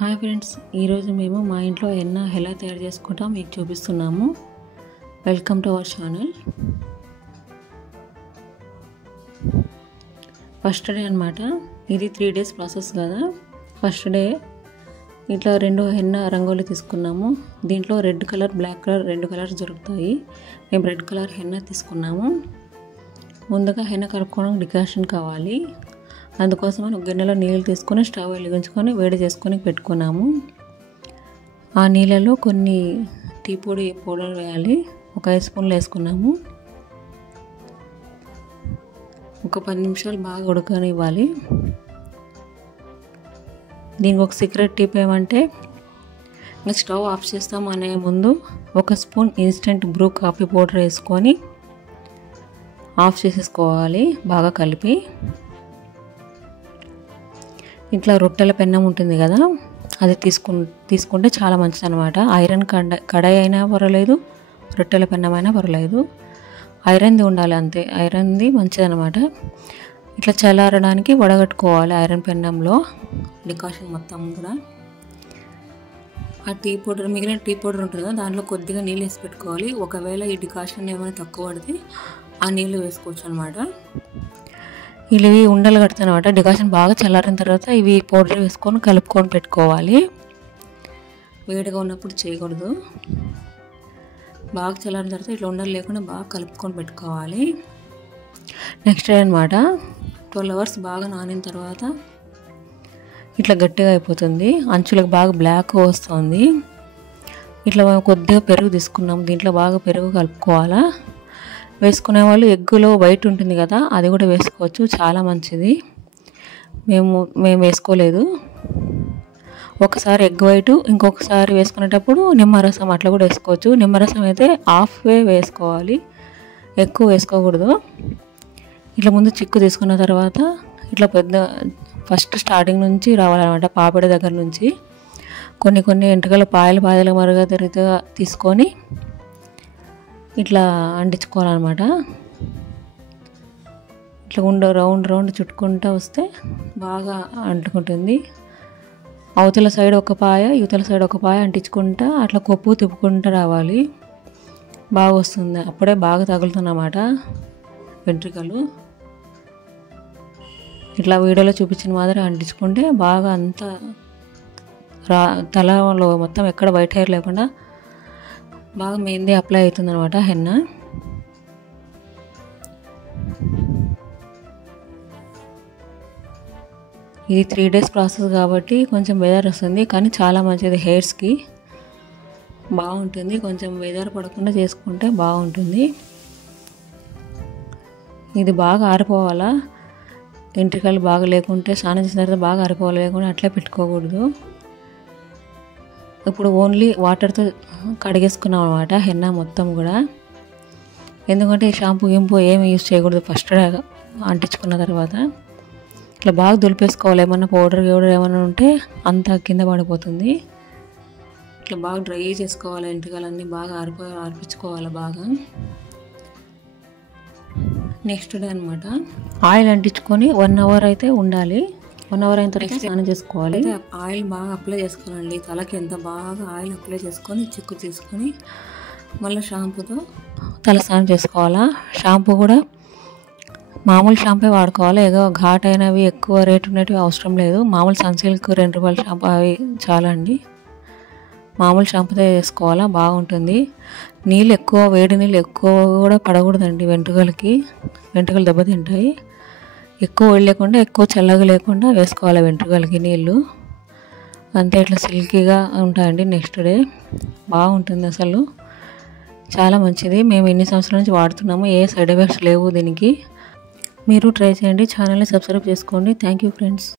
Hi friends, ఈరోజు మేము మా ఇంట్లో హెన్నా ఎలా తయారు చేసుకుంటాం మీకు చూపిస్తున్నాము. Welcome to our channel. First day అనమాట. ఇది 3 days ప్రాసెస్ కదా. ఫస్ట్ డే ఇట్లా 2 హెన్నా రంగోలి తీసుకున్నాము. దీంట్లో red colour, black colour 2 colours దొరుకుతాయి. మేము రెడ్ కలర్ హెన్నా తీసుకున్నాము. ముందుగా హెన్నా కలుపుకోవడానికి డికాషన్ కావాలి. అందుకోసం ఒక గిన్నెలో నీళ్ళు తీసుకొని స్టవ్ వెలిగించుకొని వేడి చేసుకొని పెట్టుకున్నాము. ఆ నీళ్ళలో కొన్ని టీ పొడి పౌడర్ వేయాలి. ఒక 5 స్పూన్లు వేసుకున్నాము. ఒక 10 నిమిషాలు బాగా ఉడకనివ్వాలి. దీనికి ఒక సీక్రెట్ టిప్ ఏమంటే, స్టవ్ ఆఫ్ చేస్తాం అనే ముందు 1 spoon instant Bru coffee powder వేసుకొని ఆఫ్ చేసేసుకోవాలి బాగా కలిపి. ఇట్లా రొట్టెల పెన్నం ఉంటుంది కదా, అది తీసుకుంటే చాలా మంచిది అనమాట. ఐరన్ కడాయి అయినా పర్వాలేదు, రొట్టెల పెన్నం అయినా పర్వాలేదు, ఐరన్ది ఉండాలి అంతే. ఐరన్ది మంచిది అనమాట. ఇట్లా చల్లారడానికి వడగట్టుకోవాలి ఐరన్ పెన్నంలో డికాషన్ మొత్తం కూడా. ఆ టీ పౌడర్, మిగిలిన టీ పౌడర్ ఉంటుంది కదా, దాంట్లో కొద్దిగా నీళ్ళు వేసి పెట్టుకోవాలి. ఒకవేళ ఈ డికాషన్ ఏమైనా తక్కువ పడితే ఆ నీళ్ళు వేసుకోవచ్చు అనమాట. ఇవి ఉండలు కడతాయి అనమాట. డికాషన్ బాగా చల్లారిన తర్వాత ఇవి పౌడర్ వేసుకొని కలుపుకొని పెట్టుకోవాలి. వేడిగా ఉన్నప్పుడు చేయకూడదు. బాగా చల్లారిన తర్వాత ఇట్లా ఉండలు లేకుండా బాగా కలుపుకొని పెట్టుకోవాలి. నెక్స్ట్ డే అనమాట, 12 hours బాగా నానిన తర్వాత ఇట్లా గట్టిగా అయిపోతుంది. అంచులకు బాగా బ్లాక్ వస్తుంది. ఇట్లా కొద్దిగా పెరుగు తీసుకున్నాం. దీంట్లో బాగా పెరుగు కలుపుకోవాలా. వేసుకునే వాళ్ళు ఎగ్గులో వైట్ ఉంటుంది కదా, అది కూడా వేసుకోవచ్చు, చాలా మంచిది. మేము వేసుకోలేదు. ఒకసారి ఎగ్ వైట్, ఇంకొకసారి వేసుకునేటప్పుడు నిమ్మరసం అట్లా కూడా వేసుకోవచ్చు. నిమ్మరసం అయితే హాఫ్ వేసుకోవాలి, ఎక్కువ వేసుకోకూడదు. ఇట్లా ముందు చిక్కు తీసుకున్న తర్వాత ఇట్లా ఫస్ట్ స్టార్టింగ్ నుంచి రావాలన్నమాట. పాపిడ దగ్గర నుంచి కొన్ని ఎంటుకలు పాయలు మరుగా తిరుగుగా తీసుకొని ఇట్లా అంటించుకోవాలన్నమాట. ఇట్లా రౌండ్ చుట్టుకుంటూ వస్తే బాగా అంటుకుంటుంది. అవతల సైడ్ ఒక పాయ, యువతల సైడ్ ఒక పాయ అంటించుకుంటా అట్లా కొప్పు తిప్పుకుంటూ రావాలి. బాగా వస్తుంది. అప్పుడే బాగా తగులుతుందన్నమాట వెంట్రుకలు. ఇట్లా వీడియోలో చూపించిన మాదిరి అంటించుకుంటే బాగా అంతా తలలో మొత్తం ఎక్కడ వైట్ హెయిర్ లేకుండా బాగా మెహందీ అప్లై అవుతుంది అనమాట హెన్నా. ఇది 3 days ప్రాసెస్ కాబట్టి కొంచెం వెదర్ వస్తుంది, కానీ చాలా మంచిది. హెయిర్స్కి బాగుంటుంది. కొంచెం వెదర్ పడకుండా చేసుకుంటే బాగుంటుంది. ఇది బాగా ఆరిపోవాలా. ఎంట్రికలు బాగా లేకుంటే స్నానం చేసిన తర్వాత బాగా ఆరిపోవాలి, లేకుండా అట్లే పెట్టుకోకూడదు. ఇప్పుడు ఓన్లీ వాటర్తో కడిగేసుకున్నాం అనమాట హెన్నా మొత్తం కూడా. ఎందుకంటే షాంపూ గింపు ఏమి యూజ్ చేయకూడదు ఫస్ట్ అంటించుకున్న తర్వాత. ఇట్లా బాగా దులిపేసుకోవాలి. ఏమన్నా పౌడర్ ఏమైనా ఉంటే అంతా కింద పడిపోతుంది. ఇట్లా బాగా డ్రై చేసుకోవాలి. ఎంట్రికలన్నీ బాగా ఆర్పించుకోవాలి బాగా. నెక్స్ట్ డే అనమాట, ఆయిల్ అంటించుకొని 1 hour అయితే ఉండాలి. 1 hour అయిన తర్వాత స్నానం చేసుకోవాలి. ఆయిల్ బాగా అప్లై చేసుకోవాలండి. తలకి ఎంత బాగా ఆయిల్ అప్లై చేసుకొని చిక్కు తీసుకొని మళ్ళీ షాంపూతో తల స్నానం చేసుకోవాలా. షాంపూ కూడా మామూలు షాంపూ వాడుకోవాలి. ఏదో ఘాట్ అయినవి ఎక్కువ రేటు ఉన్నవి అవసరం లేదు. మామూలు సన్సిల్క్ 2 రూపాయల షాంపూ అవి చాలా అండి. మామూలు షాంపూతో చేసుకోవాలా, బాగుంటుంది. వేడి నీళ్ళు ఎక్కువ కూడా పడకూడదండి వెంట్రుకలు దెబ్బతింటాయి. ఎక్కువ వేడి లేకుండా ఎక్కువ చల్లగా లేకుండా వేసుకోవాలి వెంట్రుకలకి నీళ్ళు. అంతే, ఇట్లా సిల్కీగా ఉంటాయండి. నెక్స్ట్ డే బాగుంటుంది. అసలు చాలా మంచిది. మేము ఎన్ని సంవత్సరాల నుంచి వాడుతున్నాము. ఏ సైడ్ ఎఫెక్ట్స్ లేవు దీనికి. మీరు ట్రై చేయండి. ఛానల్ని సబ్స్క్రైబ్ చేసుకోండి. Thank you friends.